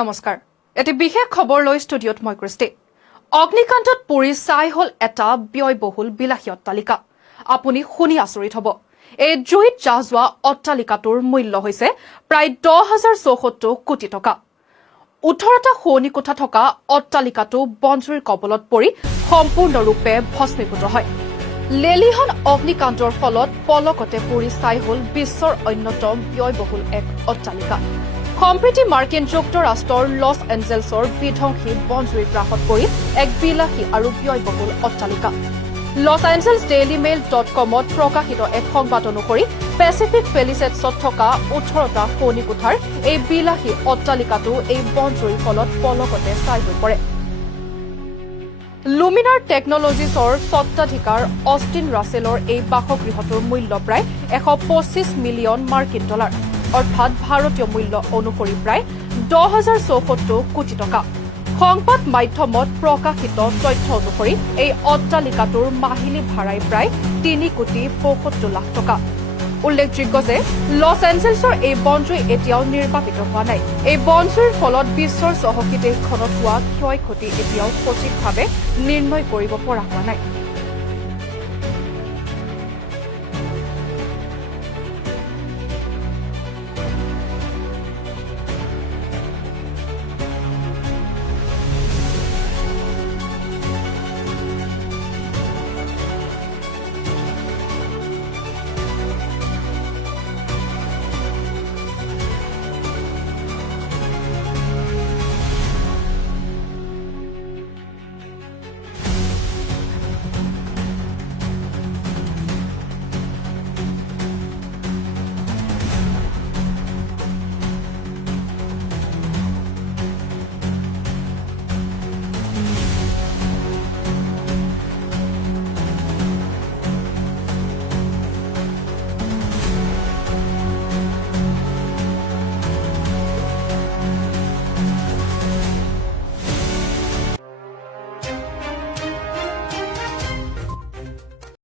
নমস্কাৰ এটি বিশেষ খবৰ লৈ ষ্টুডিঅ'ত মই কৃষ্টি অগ্নিকাণ্ডত পুৰি ছাই হল এটা ব্যয়বহুল বিলাসী অট্টালিকা আপুনি শুনি আচৰিত হ'ব এই জুইত জাহ যোৱা অট্টালিকাটোৰ মূল্য হৈছে প্ৰায় 10,074 কোটি টকা 18টা শোৱনি কোঠা থকা অট্টালিকাটো বনজুইৰ কবলত পৰি সম্পূৰ্ণৰূপে ভস্মীভূত হয় লেলিহান অগ্নিকাণ্ডৰ ফলত পলকতে পুৰি ছাই হল বিশ্বৰ অন্যতম ব্যয়বহুল এক অট্টালিকা সম্প্ৰীতি মাৰ্কিন যুক্তৰাষ্ট্ৰৰ লছ এঞ্জেলছৰ বিধ্বংসী বনজুইৰ গ্ৰাসত পৰি এক বিলাসী আৰু ব্যয়বহুল অট্টালিকা লছ এঞ্জেলছ ডেইলি মেইল.কমত প্ৰকাশিত এক সংবাদ অনুসৰি পেচিফিক পেলিছেডছত থকা 18টা শোৱনি কোঠাৰ এই বিলাসী অট্টালিকাটো এই বনজুইৰ ফলত পলকতে ছাই হৈ পৰে লুমিনাৰ টেকনলজিছৰ স্বত্বাধিকাৰ অষ্টিন ৰাছেলৰ এই বাসগৃহটোৰ মূল্য প্ৰায় 125 মিলিয়ন মাৰ্কিন ডলাৰ অৰ্থাৎ ভাৰতীয় মূল্য অনুসৰি প্ৰায় 10,074 কোটি টকা সংবাদ মাধ্যমত প্ৰকাশিত তথ্য অনুসৰি এই অট্টালিকাটোৰ মাহিলী ভাড়াই প্ৰায় 3 কোটি 75 লাখ টকা উল্লেখযোগ্য যে লছ এঞ্জেলছৰ এই বনজুই এতিয়াও নিৰ্বাপিত হোৱা নাই এই বনজুইৰ ফলত বিশ্বৰ চহকী দেশখনত হোৱা ক্ষয় ক্ষতি এতিয়াও সঠিকভাৱে নিৰ্ণয় কৰিব পৰা হোৱা নাই